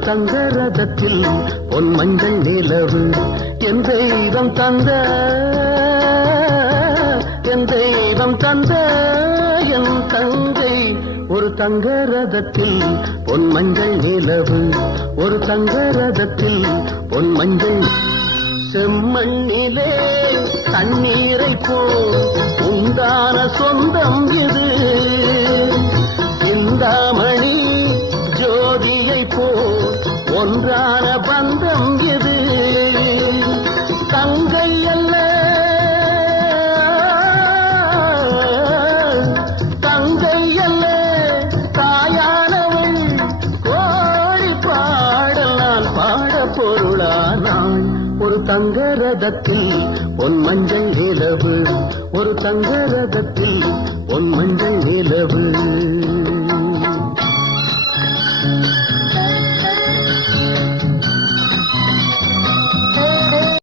தங்க ரதத்தில் பொன் மஞ்சள் நிலவு என் தெய்வம் தந்த என் தெய்வம் தந்த என் தங்கை ஒரு தங்க ரதத்தில் பொன் மஞ்சள் நிலவு ஒரு தங்க ரதத்தில் பொன் மஞ்சள் செம்மண்ணிலே தண்ணீரை போல் உண்டான சொந்தம் இது சிந்தாமணி ஜோதியை போல் ஒன்றான பந்தம் இது தங்கை அல்ல தங்கை அல்ல தாயானவள் கோடி பாடல் நான் பாட பொருளானாள் ஒரு தங்க ரதத்தில் பொன் மஞ்சள் நிலவு ஒரு தங்க ரதத்தில் பொன் மஞ்சள் நிலவு